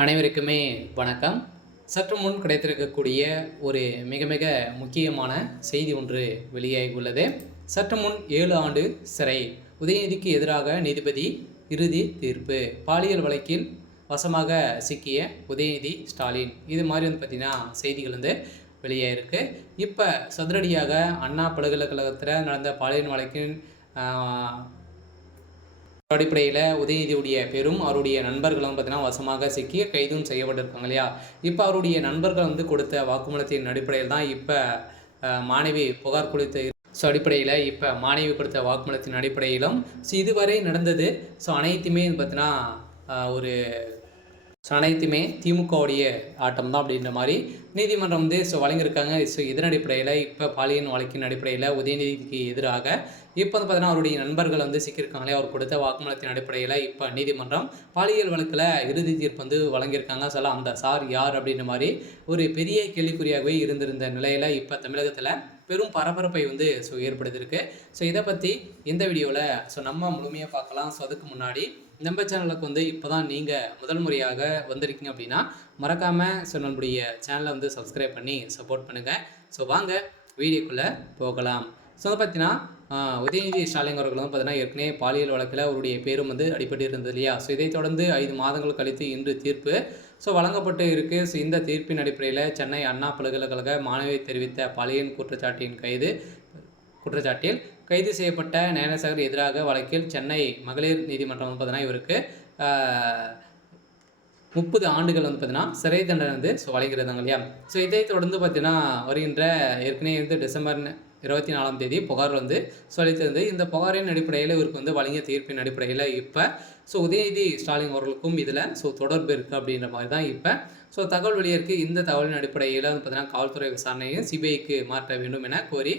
அனைவருக்குமே வணக்கம். சற்று முன் கிடைத்திருக்கக்கூடிய ஒரு மிக மிக முக்கியமான செய்தி ஒன்று வெளியாகி உள்ளது. சற்று முன் 7 ஆண்டு சிறை, உதயநிதிக்கு எதிராக நீதிபதி இறுதி தீர்ப்பு. பாலியல் வழக்கில் வசமாக சிக்கிய உதயநிதி ஸ்டாலின், இது மாதிரி பார்த்தீங்கன்னா செய்திகள் வெளியாகிருக்கு. இப்போ சதுரடியாக அண்ணா பல்கலைக்கழகத்தில் நடந்த பாலியல் வழக்கின் அடிப்படையில் உதயநிதியுடைய பெரும் அவருடைய நண்பர்களும் பார்த்தீங்கன்னா வசமாக சிக்கி கைதும் செய்யப்பட்டிருக்காங்க இல்லையா. இப்போ அவருடைய நண்பர்கள் கொடுத்த வாக்குமூலத்தின் அடிப்படையில் தான் இப்போ மாணவி புகார் கொடுத்த அடிப்படையில் இப்போ மாணவி கொடுத்த வாக்குமூலத்தின் அடிப்படையிலும் இதுவரை நடந்தது அனைத்துமே பார்த்தீங்கன்னா ஒரு அனைத்துமே திமுகவுடைய ஆட்டம் தான் அப்படின்ற மாதிரி நீதிமன்றம் வழங்கியிருக்காங்க. இதன் அடிப்படையில் இப்போ பாலியல் வழக்கின் அடிப்படையில் உதயநிதிக்கு எதிராக இப்போ பார்த்தீங்கன்னா அவருடைய நண்பர்கள் சிக்கியிருக்காங்களே, அவர் கொடுத்த வாக்குமூலத்தின் அடிப்படையில் இப்போ நீதிமன்றம் பாலியல் வழக்கில் இறுதி தீர்ப்பு வழங்கியிருக்காங்க. அந்த சார் யார் அப்படின்ற மாதிரி ஒரு பெரிய கேள்விக்குறியாகவே இருந்திருந்த நிலையில் இப்போ தமிழகத்தில் பெரும் பரபரப்பை ஏற்படுத்தியிருக்கு. இதை பற்றி இந்த வீடியோவில் நம்ம முழுமையாக பார்க்கலாம். அதுக்கு முன்னாடி நம்ம சேனலுக்கு இப்போ தான் நீங்கள் முதல் முறையாக வந்திருக்கீங்க அப்படின்னா மறக்காமல் நம்மளுடைய சேனலை சப்ஸ்கிரைப் பண்ணி சப்போர்ட் பண்ணுங்கள். வாங்க வீடியோக்குள்ளே போகலாம். பார்த்தீங்கன்னா உதயநிதி ஸ்டாலின் அவர்களும் பார்த்தீங்கன்னா ஏற்கனவே பாலியல் வழக்கில் அவருடைய பேரும் அடிபட்டு இருந்தது இல்லையா. இதை தொடர்ந்து 5 மாதங்கள் கழித்து இன்று தீர்ப்பு வழங்கப்பட்டு இருக்குது. இந்த தீர்ப்பின் அடிப்படையில் சென்னை அண்ணா பல்கலைக்கழக மாணவி தெரிவித்த பாலியல் குற்றச்சாட்டில் கைது செய்யப்பட்ட ஞானசாகர் எதிராக வழக்கில் சென்னை மகளிர் நீதிமன்றம் பார்த்தீங்கன்னா இவருக்கு 30 ஆண்டுகள் பார்த்தீங்கன்னா சிறை தண்டனை வழங்குறதாங்க இல்லையா. இதை தொடர்ந்து பார்த்தீங்கன்னா வருகின்ற ஏற்கனவே டிசம்பர் 24ஆம் தேதி புகார் சொல்லித்திருந்து. இந்த புகாரின் அடிப்படையில் இவருக்கு வழங்கிய தீர்ப்பின் அடிப்படையில் இப்போ உதயநிதி ஸ்டாலின் அவர்களுக்கும் இதில் தொடர்பு இருக்குது அப்படின்ற மாதிரி தான் இப்போ தகவல் வெளியிருக்கு. இந்த தகவலின் அடிப்படையில் பார்த்தீங்கன்னா காவல்துறை விசாரணையை சிபிஐக்கு மாற்ற வேண்டும் என கோரி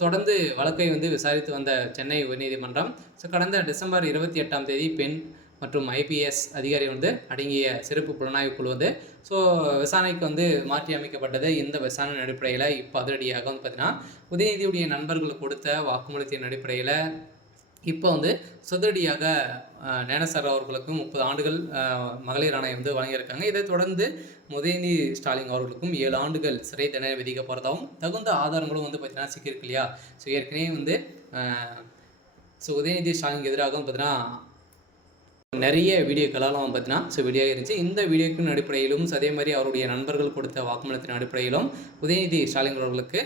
தொடர்ந்து வழக்கை விசாரித்து வந்த சென்னை உயர்நீதிமன்றம் கடந்த டிசம்பர் 28ஆம் தேதி பெண் மற்றும் ஐபிஎஸ் அதிகாரி அடங்கிய சிறப்பு புலனாய்வு குழு விசாரணைக்கு மாற்றி அமைக்கப்பட்டது. இந்த விசாரணை அடிப்படையில் இப்போ அதிரடியாக பார்த்தீங்கன்னா உதயநிதியுடைய நண்பர்கள் கொடுத்த வாக்குமூலத்தின் அடிப்படையில் இப்போ சதுரடியாக ஞானசார் அவர்களுக்கும் 30 ஆண்டுகள் மகளிர் ஆணையம் வழங்கியிருக்காங்க. இதை தொடர்ந்து உதயநிதி ஸ்டாலின் அவர்களுக்கும் 7 ஆண்டுகள் சிறை தண்டனை விதிக்க போகிறதாகவும் தகுந்த ஆதாரங்களும் பார்த்தீங்கன்னா சிக்கியிருக்கு இல்லையா. ஏற்கனவே உதயநிதி ஸ்டாலினுக்கு எதிராகவும் பார்த்தீங்கன்னா நிறைய வீடியோக்களாலும் பார்த்தீங்கன்னா வீடியோ இருந்துச்சு. இந்த வீடியோக்கின் அடிப்படையிலும் அதே மாதிரி அவருடைய நண்பர்கள் கொடுத்த வாக்குமூலத்தின் அடிப்படையிலும் உதயநிதி ஸ்டாலின் அவர்களுக்கு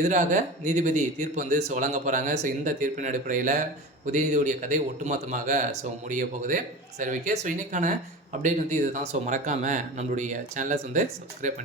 எதிராக நீதிபதி தீர்ப்பு வழங்க போகிறாங்க. இந்த தீர்ப்பின் அடிப்படையில் உதயநிதியுடைய கதை ஒட்டுமொத்தமாக முடிய போகுது. சரி, ஓகே. இன்னைக்கான அப்டேட் இதுதான். மறக்காமல் நம்மளுடைய சேனலை சப்ஸ்கிரைப் பண்ணி